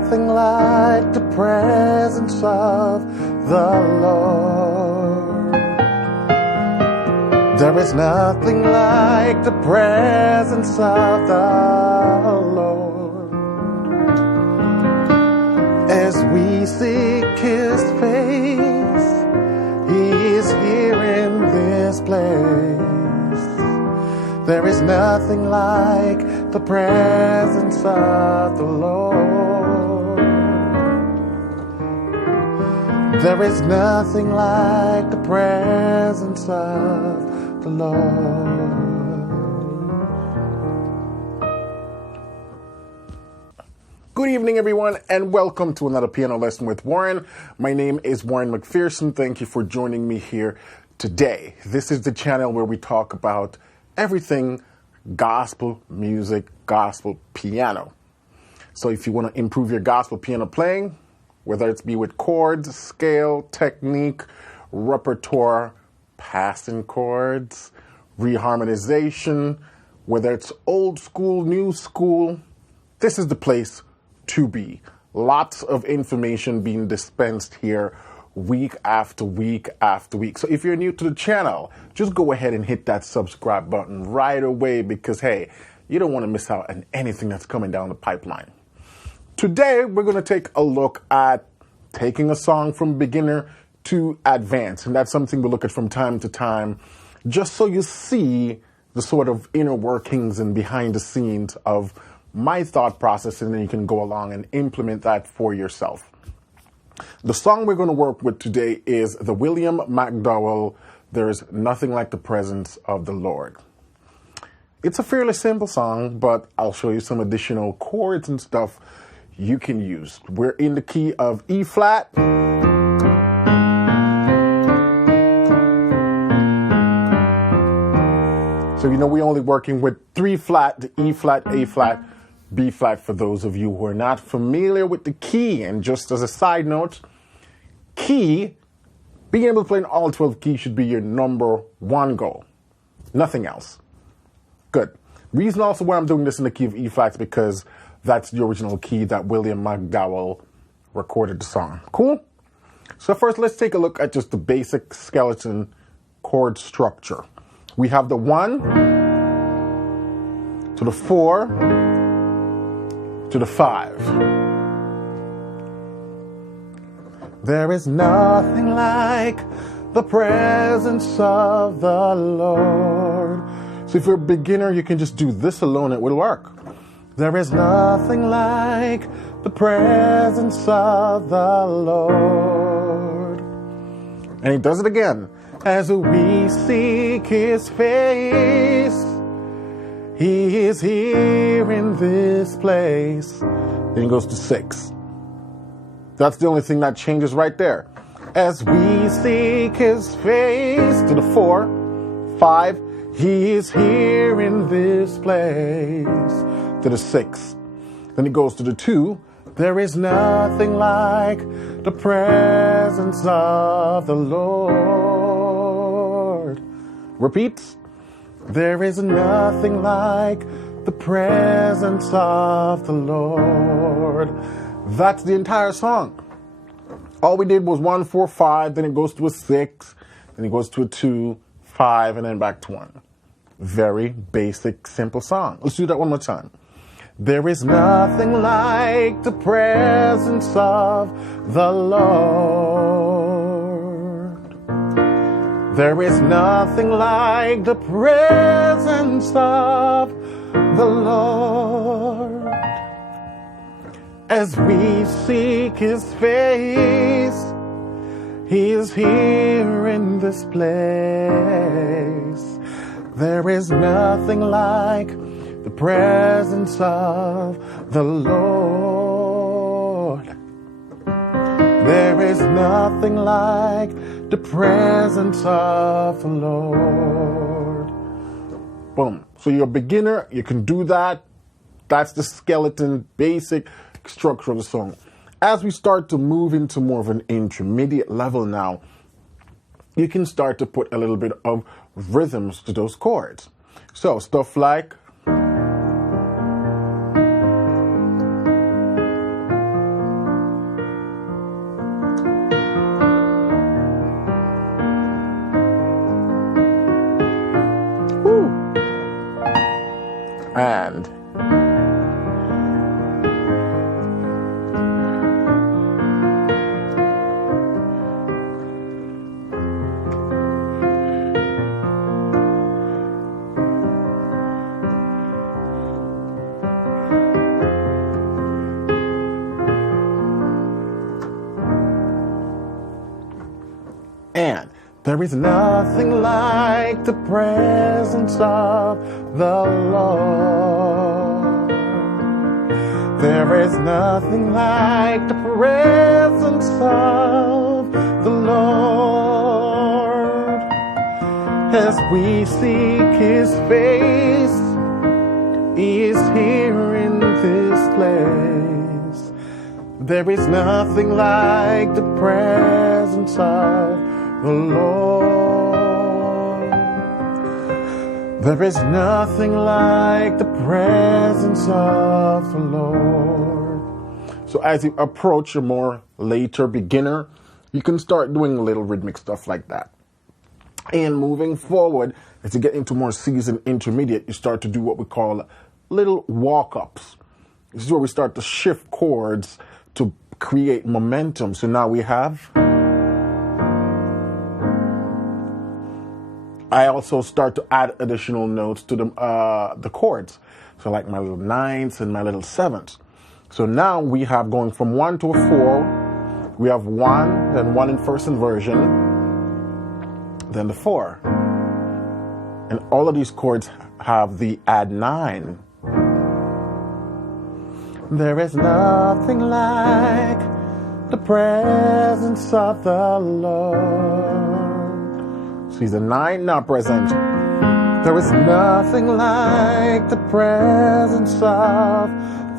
nothing like the presence of the Lord. There is nothing like the presence of the Lord. As we seek His face, He is here in this place. There is nothing like the presence of the Lord. There is nothing like the presence of the Lord. Good evening, everyone, and welcome to another piano lesson with Warren. My name is Warren Macpherson. Thank you for joining me here today. This is the channel where we talk about everything gospel music, gospel piano. So if you want to improve your gospel piano playing, whether it's be with chords, scale, technique, repertoire, passing chords, reharmonization, whether it's old school, new school, this is the place to be. Lots of information being dispensed here week after week after week. So if you're new to the channel, just go ahead and hit that subscribe button right away because, hey, you don't want to miss out on anything that's coming down the pipeline. Today, we're going to take a look at taking a song from beginner to advanced. And that's something we look at from time to time, just so you see the sort of inner workings and behind the scenes of my thought process, and then you can go along and implement that for yourself. The song we're going to work with today is the William McDowell, There's Nothing Like the Presence of the Lord. It's a fairly simple song, but I'll show you some additional chords and stuff you can use. We're in the key of E flat. So you know we're only working with 3 flat, the E flat, A flat, B flat for those of you who are not familiar with the key. And just as a side note, key, being able to play in all 12 keys should be your number one goal. Nothing else. Good. Reason also why I'm doing this in the key of E flat is because that's the original key that William McDowell recorded the song. Cool? So first let's take a look at just the basic skeleton chord structure. We have the 1 to the 4 to the 5. There is nothing like the presence of the Lord. So if you're a beginner, you can just do this alone, it will work. There is nothing like the presence of the Lord. And he does it again. As we seek His face, He is here in this place. Then he goes to 6. That's the only thing that changes right there. As we seek His face, to the 4, 5, He is here in this place. To the 6. Then he goes to the 2. There is nothing like the presence of the Lord. Repeats. There is nothing like the presence of the Lord. That's the entire song. All we did was 1, 4, 5, then it goes to a 6, then it goes to a 2, 5, and then back to 1. Very basic, simple song. Let's do that one more time. There is nothing like the presence of the Lord. There is nothing like the presence of the Lord. As we seek His face, He is here in this place. There is nothing like the presence of the Lord. There is nothing like the presence of the Lord. Boom. So you're a beginner, you can do that. That's the skeleton, basic structure of the song. As we start to move into more of an intermediate level now, you can start to put a little bit of rhythms to those chords. So stuff like And there is nothing like the presence of the Lord. There is nothing like the presence of the Lord. As we seek His face, He is here in this place. There is nothing like the presence of the Lord. There is nothing like the presence of the Lord. So as you approach a more later beginner, you can start doing a little rhythmic stuff like that. And moving forward, as you get into more seasoned intermediate, you start to do what we call little walk-ups. This is where we start to shift chords to create momentum. So now we have... I also start to add additional notes to the chords. So like my little ninths and my little sevenths. So now we have going from 1 to a 4. We have 1, then 1 in first inversion, then the 4. And all of these chords have the add 9. There is nothing like the presence of the Lord. He's a 9 now present. There is nothing like the presence of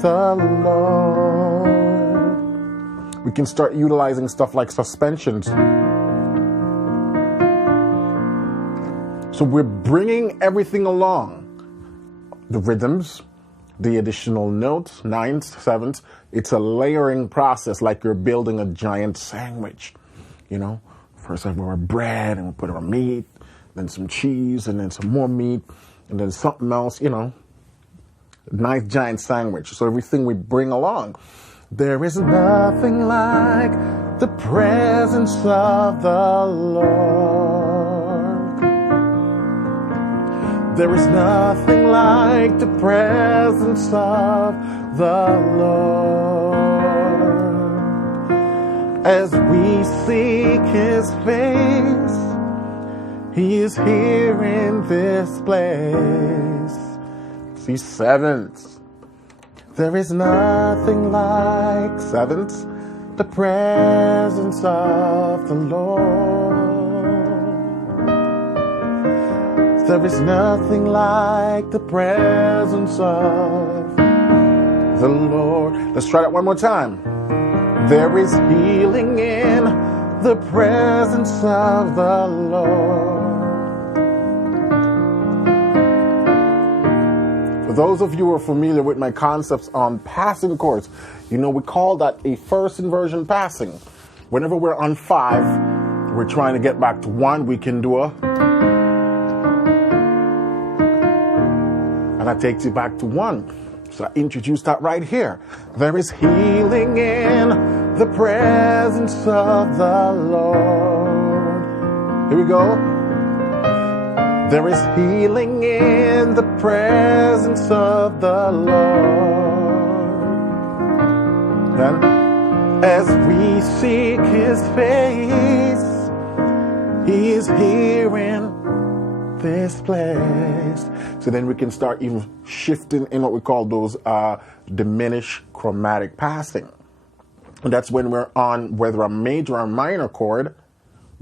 the Lord. We can start utilizing stuff like suspensions. So we're bringing everything along. The rhythms, the additional notes, 9s, 7s. It's a layering process, like you're building a giant sandwich, you know. First, I have our bread, and we put our meat, then some cheese, and then some more meat, and then something else, you know. Nice giant sandwich. So everything we bring along. There is nothing like the presence of the Lord. There is nothing like the presence of the Lord. As we seek His face, He is here in this place. See, 7ths. There is nothing like 7ths, the presence of the Lord. There is nothing like the presence of the Lord. Let's try that one more time. There is healing in the presence of the Lord. For those of you who are familiar with my concepts on passing chords, you know we call that a first inversion passing. Whenever we're on 5, we're trying to get back to 1, we can do a... And that takes you back to 1. So I introduced that right here. There is healing in the presence of the Lord. Here we go. There is healing in the presence of the Lord. Then, as we seek His face, He is here in this place. So then we can start even shifting in what we call those diminished chromatic passing. And that's when we're on whether a major or minor chord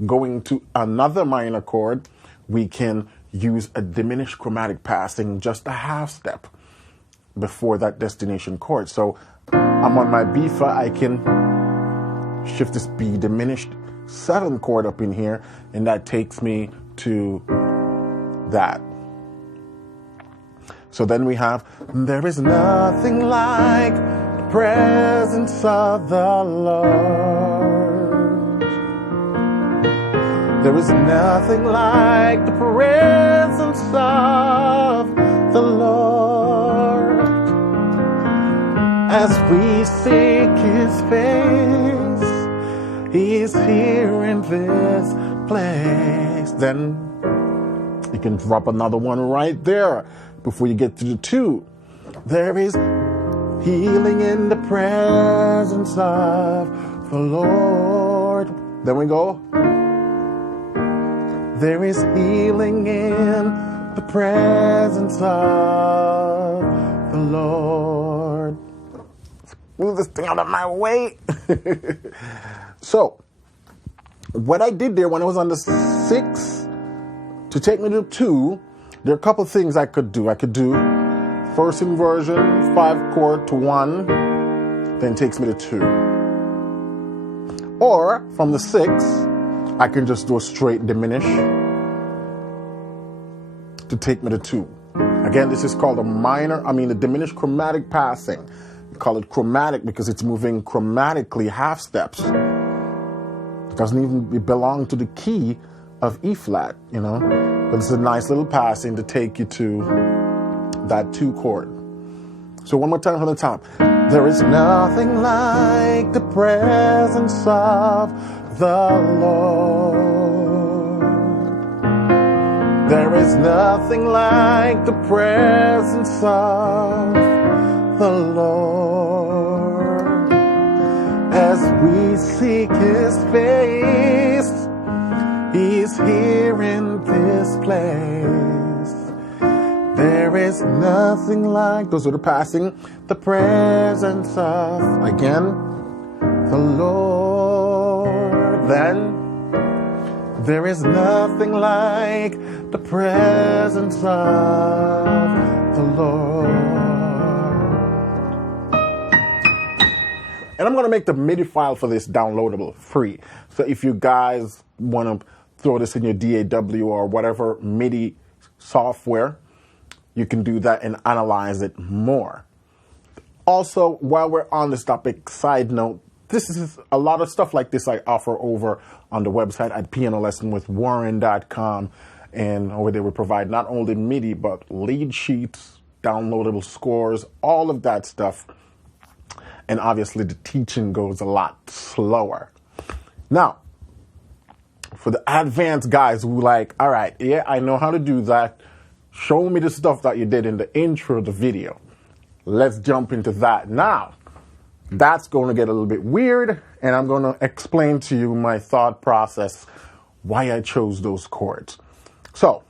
going to another minor chord, we can use a diminished chromatic passing just a half step before that destination chord. So I'm on my B flat, I can shift this B diminished 7th chord up in here, and that takes me to that. So then we have, there is nothing like the presence of the Lord. There is nothing like the presence of the Lord. as we seek his face. He's here in this place. Then you can drop another one right there before you get to the 2. There is healing in the presence of the Lord. Then we go. There is healing in the presence of the Lord. Move this thing out of my way. So, what I did there when I was on the 6 to take me to 2, there are a couple things I could do. I could do first inversion, 5 chord to 1, then takes me to 2. Or from the 6, I can just do a straight diminish to take me to 2. Again, this is called the diminished chromatic passing. We call it chromatic because it's moving chromatically half steps. It doesn't even belong to the key of E flat, but it's a nice little passing to take you to that 2 chord. So one more time from the top. There is nothing like the presence of the Lord. There is nothing like the presence of the Lord. As we seek his face, he's here in this place. There is nothing like, those are the passing, the presence of, again, the Lord. Then, there is nothing like the presence of the Lord. And I'm going to make the MIDI file for this downloadable, free. So if you guys want to throw this in your DAW or whatever MIDI software, you can do that and analyze it more. Also, while we're on this topic, side note, this is a lot of stuff like this I offer over on the website at pianolessonwithwarren.com. And over there we provide not only MIDI, but lead sheets, downloadable scores, all of that stuff. And obviously the teaching goes a lot slower. Now, for the advanced guys who like, all right, yeah, I know how to do that. Show me the stuff that you did in the intro of the video. Let's jump into that now. That's going to get a little bit weird, and I'm going to explain to you my thought process, why I chose those chords. So,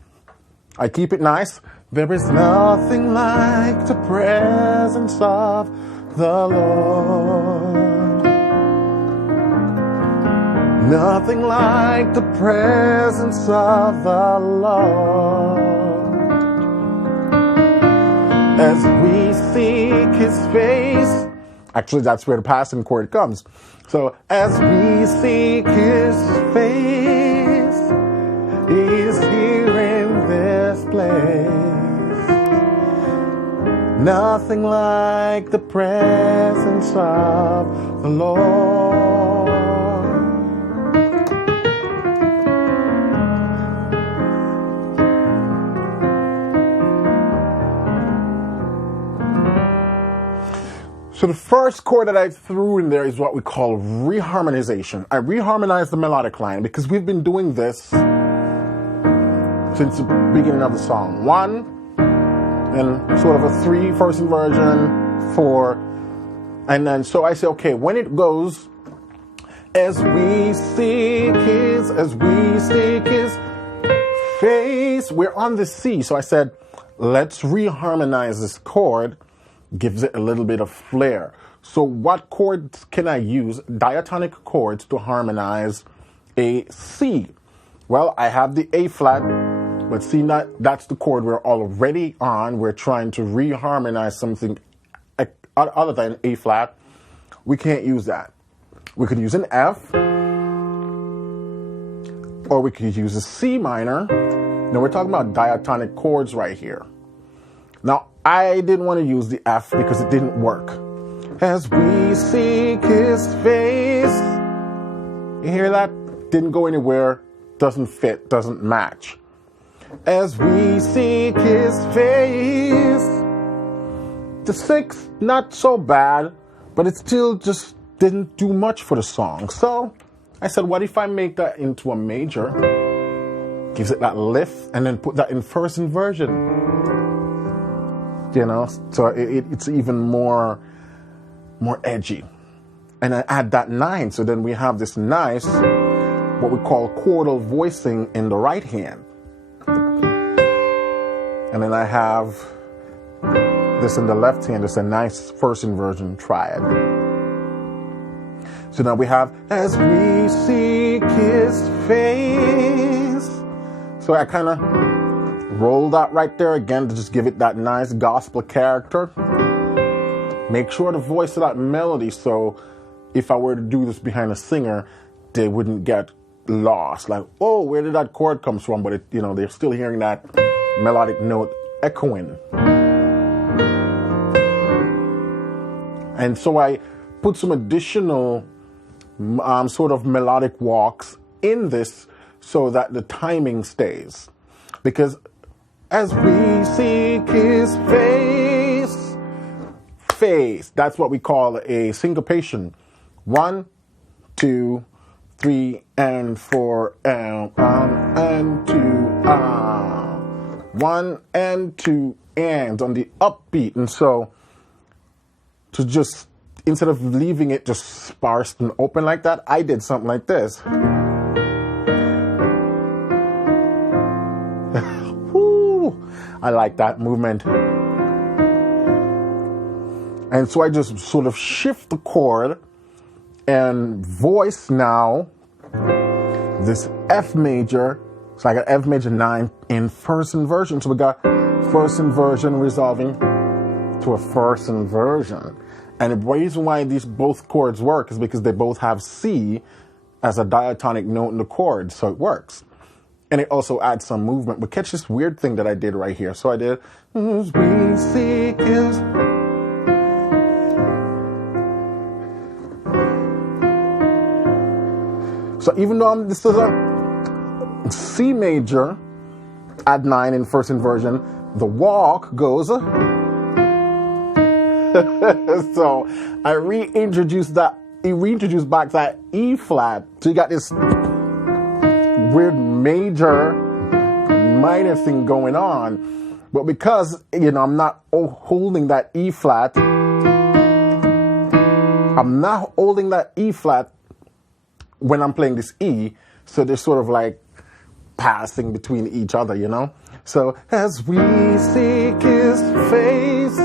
I keep it nice. There is nothing like the presence of the Lord. Nothing like the presence of the Lord. As we seek his face. Actually, that's where the passing chord comes. So, as we seek his face, he's here in this place. Nothing like the presence of the Lord. So the first chord that I threw in there is what we call reharmonization. I reharmonized the melodic line because we've been doing this since the beginning of the song. 1, and sort of a 3, first inversion, 4, and then so I say, okay, when it goes, as we seek his face, we're on the C. So I said, let's reharmonize this chord. Gives it a little bit of flair. So what chords can I use? Diatonic chords to harmonize a C. Well, I have the A flat, but see, that's the chord we're already on. We're trying to reharmonize something other than A flat. We can't use that. We could use an F, or we could use a C minor. Now we're talking about diatonic chords right here. Now, I didn't want to use the F because it didn't work. As we seek his face. You hear that? Didn't go anywhere. Doesn't fit. Doesn't match. As we seek his face. The 6th, not so bad, but it still just didn't do much for the song. So I said, what if I make that into a major, gives it that lift, and then put that in first inversion? You know, so it's even more edgy. And I add that 9, so then we have this nice, what we call chordal voicing in the right hand. And then I have this in the left hand. It's a nice first inversion triad. So now we have, as we seek his face. So I kind of roll that right there again to just give it that nice gospel character. Make sure to voice that melody, so if I were to do this behind a singer, they wouldn't get lost. Like, oh, where did that chord come from? But, you know, they're still hearing that melodic note echoing. And so I put some additional sort of melodic walks in this so that the timing stays. Because as we seek his face, that's what we call a syncopation. 1, 2, 3, and 4, and 1 and 2, 1 and 2, and on the upbeat. And so to just, instead of leaving it just sparse and open like that, I did something like this. Woo, I like that movement. And so I just sort of shift the chord and voice now this F major. So I got F major 9 in first inversion. So we got first inversion resolving to a first inversion. And the reason why these both chords work is because they both have C as a diatonic note in the chord, so it works. And it also adds some movement. But catch this weird thing that I did right here. So I did, as we seek his. So even though this is a C major at 9 in first inversion, the walk goes. So I reintroduced back that E flat. So you got this weird major minor thing going on. But because, you know, I'm not holding that E flat, I'm not holding that E flat when I'm playing this E, so they're sort of like passing between each other, you know? So, as we seek his face.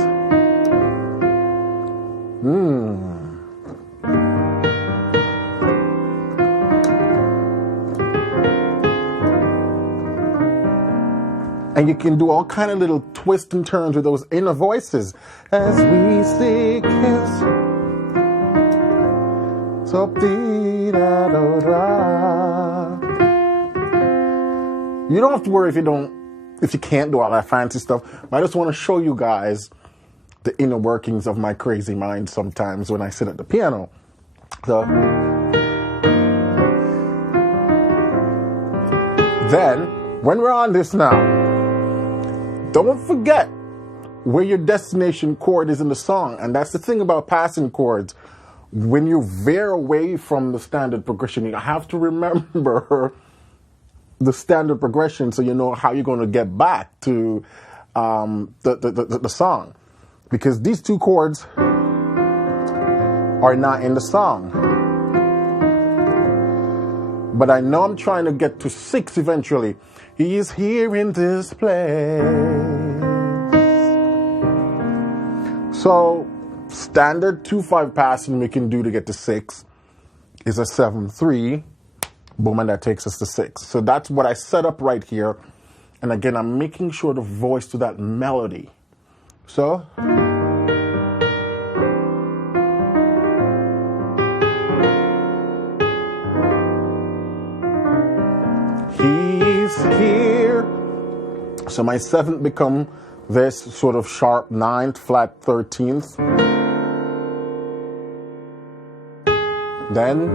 And you can do all kind of little twists and turns with those inner voices. As we seek his. So, you don't have to worry if you can't do all that fancy stuff. But I just want to show you guys the inner workings of my crazy mind sometimes when I sit at the piano. So then, when we're on this now, don't forget where your destination chord is in the song. And that's the thing about passing chords. When you veer away from the standard progression, you have to remember the standard progression so you know how you're going to get back to the song. Because these two chords are not in the song. But I know I'm trying to get to 6 eventually. He is here in this place. So standard 2/5 passing we can do to get to 6 is a 7/3. Boom, and that takes us to 6. So that's what I set up right here. And again, I'm making sure to voice to that melody. So. He's here. So my 7th become this sort of sharp 9th, flat 13th. Then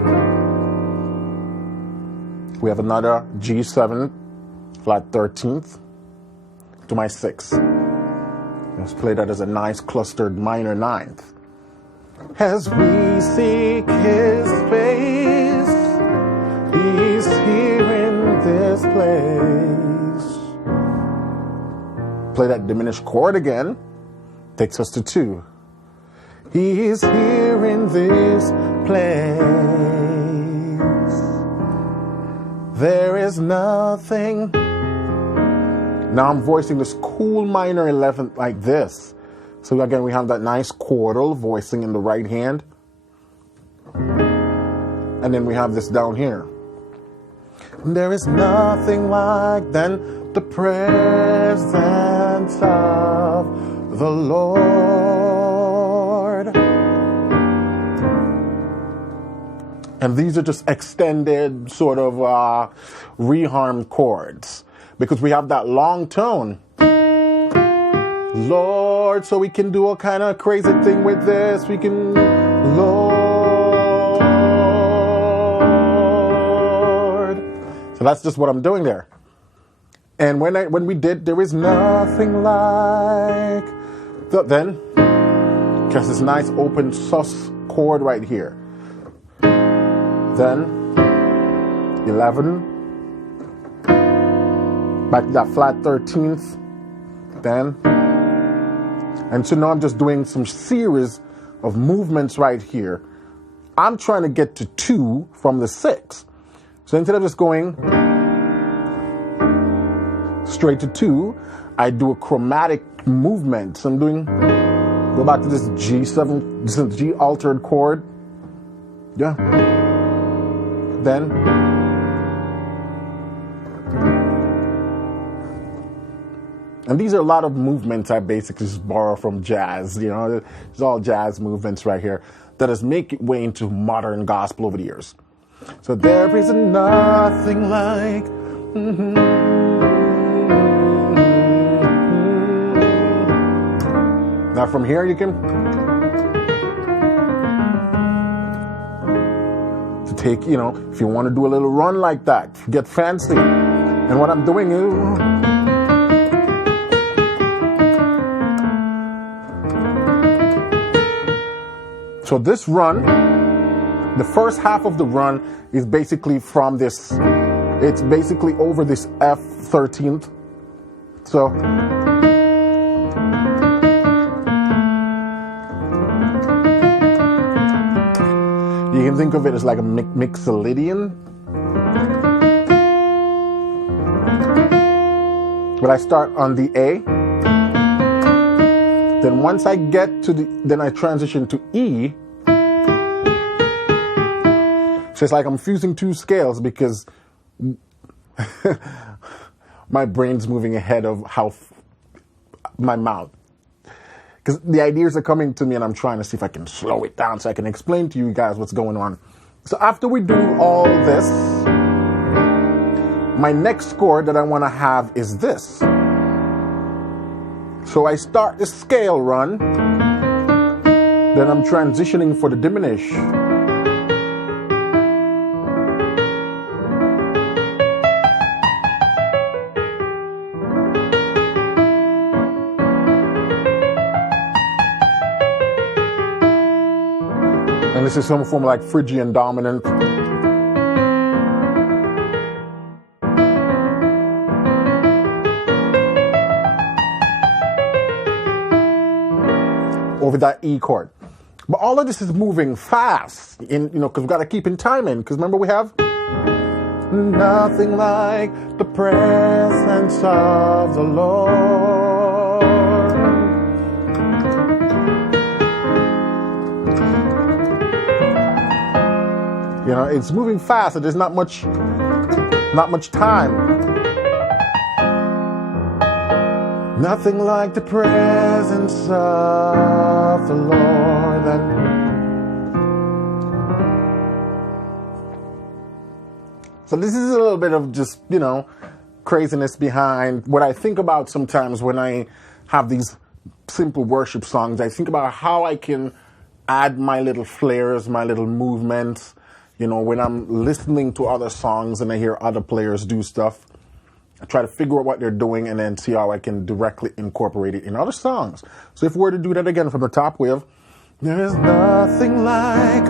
we have another G7, flat 13th to my 6th. Let's play that as a nice clustered minor ninth. As we seek his face, he's here in this place. Play that diminished chord again. Takes us to 2. He is here in this place. There is nothing. Now I'm voicing this cool minor 11th like this. So again, we have that nice chordal voicing in the right hand. And then we have this down here. There is nothing like than the presence of the Lord. And these are just extended sort of reharm chords, because we have that long tone. Lord, so we can do a kind of crazy thing with this. We can, Lord. So that's just what I'm doing there. And when we did, there is nothing like then, just this nice open sus chord right here. Then 11, back to that flat 13th, then, and so now I'm just doing some series of movements right here. I'm trying to get to 2 from the 6. So instead of just going straight to 2, I do a chromatic movement. So I'm doing, go back to this G7, this is G altered chord. Yeah. Then, and these are a lot of movements I basically just borrow from jazz. You know, it's all jazz movements right here that has made its way into modern gospel over the years. So there is nothing like. Now from here you can take, you know, if you want to do a little run like that, get fancy. And what I'm doing is, so this run, the first half of the run is basically from this, it's basically over this F13th. So you can think of it as like a mixolydian. But I start on the A. Then once I get to then I transition to E. So it's like I'm fusing 2 scales because my brain's moving ahead of how my mouth. Because the ideas are coming to me and I'm trying to see if I can slow it down so I can explain to you guys what's going on. So after we do all this, my next chord that I want to have is this. So I start the scale run, then I'm transitioning for the diminish. And this is some form of like Phrygian dominant. Over that E chord. But all of this is moving fast, because we've got to keep in timing. Because remember we have nothing like the presence of the Lord. It's moving fast, so there's not much time. Nothing like the presence of the Lord. So this is a little bit of just, craziness behind what I think about sometimes when I have these simple worship songs. I think about how I can add my little flares, my little movements. When I'm listening to other songs and I hear other players do stuff, I try to figure out what they're doing and then see how I can directly incorporate it in other songs. So if we were to do that again from the top, we have, there is nothing like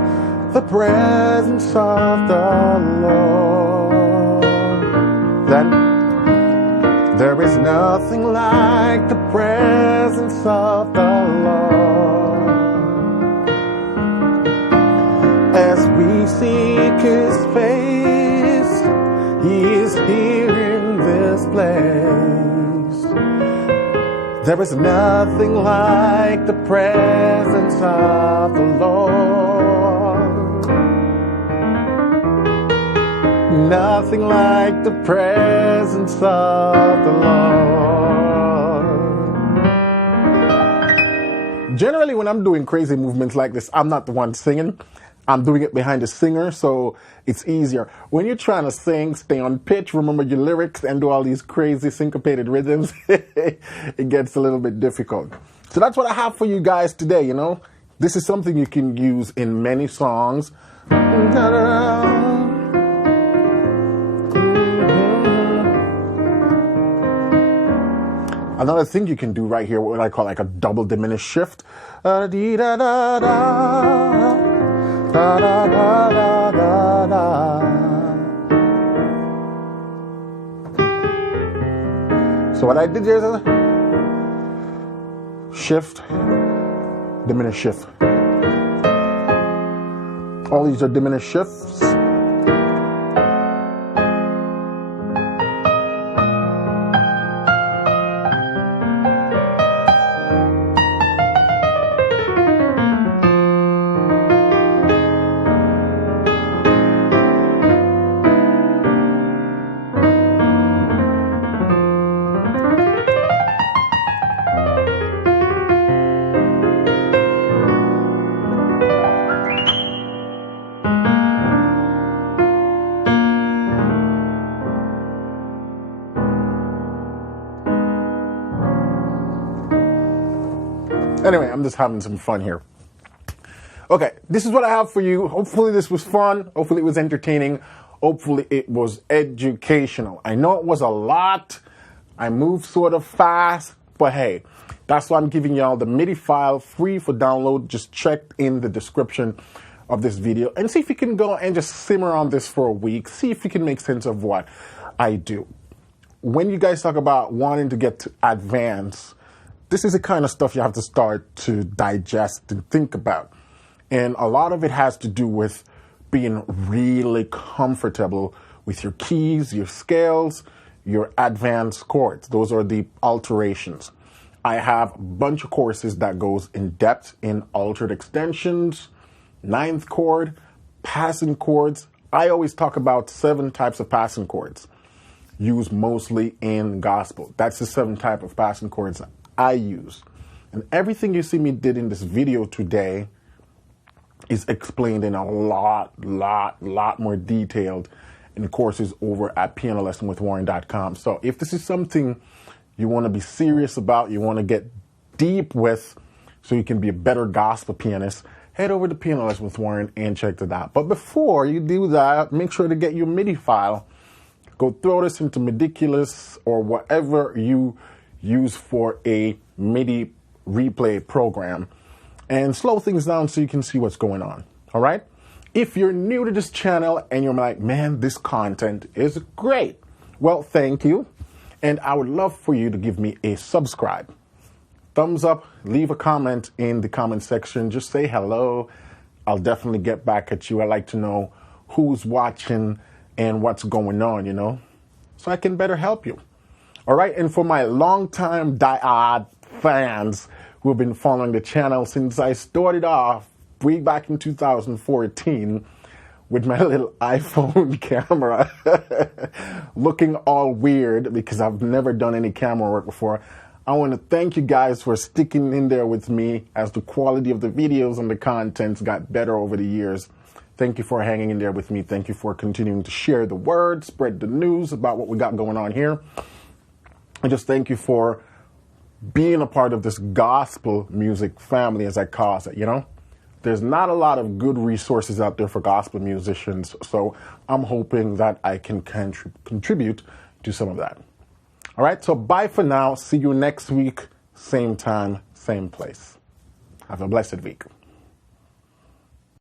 the presence of the Lord. Then, there is nothing like the presence of the Lord. As we seek His face, He is here in this place. There is nothing like the presence of the Lord. Nothing like the presence of the Lord. Generally, when I'm doing crazy movements like this, I'm not the one singing. I'm doing it behind the singer, so it's easier. When you're trying to sing, stay on pitch, remember your lyrics, and do all these crazy syncopated rhythms, it gets a little bit difficult. So that's what I have for you guys today, you know. This is something you can use in many songs. Another thing you can do right here, what I call like a double diminished shift. Da da da da da da da. So what I did here is shift, diminished shift. All these are diminished shifts. Anyway, I'm just having some fun here. Okay, this is what I have for you. Hopefully this was fun. Hopefully it was entertaining. Hopefully it was educational. I know it was a lot. I moved sort of fast, but hey, that's why I'm giving y'all the MIDI file free for download. Just check in the description of this video and see if you can go and just simmer on this for a week. See if you can make sense of what I do. When you guys talk about wanting to get to advance, this is the kind of stuff you have to start to digest and think about. And a lot of it has to do with being really comfortable with your keys, your scales, your advanced chords. Those are the alterations. I have a bunch of courses that goes in depth in altered extensions, ninth chord, passing chords. I always talk about 7 types of passing chords used mostly in gospel. That's the 7 types of passing chords I use. And everything you see me did in this video today is explained in a lot more detailed in the courses over at pianolessonwithwarren.com. So if this is something you want to be serious about, you want to get deep with so you can be a better gospel pianist, head over to Piano Lesson with Warren and check that out. But before you do that, make sure to get your MIDI file. Go throw this into Ridiculous or whatever you use for a MIDI replay program and slow things down so you can see what's going on. All right? If you're new to this channel and you're like, man, this content is great, well, thank you. And I would love for you to give me a subscribe. Thumbs up, leave a comment in the comment section. Just say hello. I'll definitely get back at you. I like to know who's watching and what's going on, you know, so I can better help you. All right, and for my longtime diehard fans who have been following the channel since I started off way back in 2014 with my little iPhone camera, looking all weird because I've never done any camera work before, I want to thank you guys for sticking in there with me as the quality of the videos and the contents got better over the years. Thank you for hanging in there with me. Thank you for continuing to share the word, spread the news about what we got going on here. And just thank you for being a part of this gospel music family, as I call it, you know. There's not a lot of good resources out there for gospel musicians, so I'm hoping that I can contribute to some of that. All right, so bye for now. See you next week, same time, same place. Have a blessed week.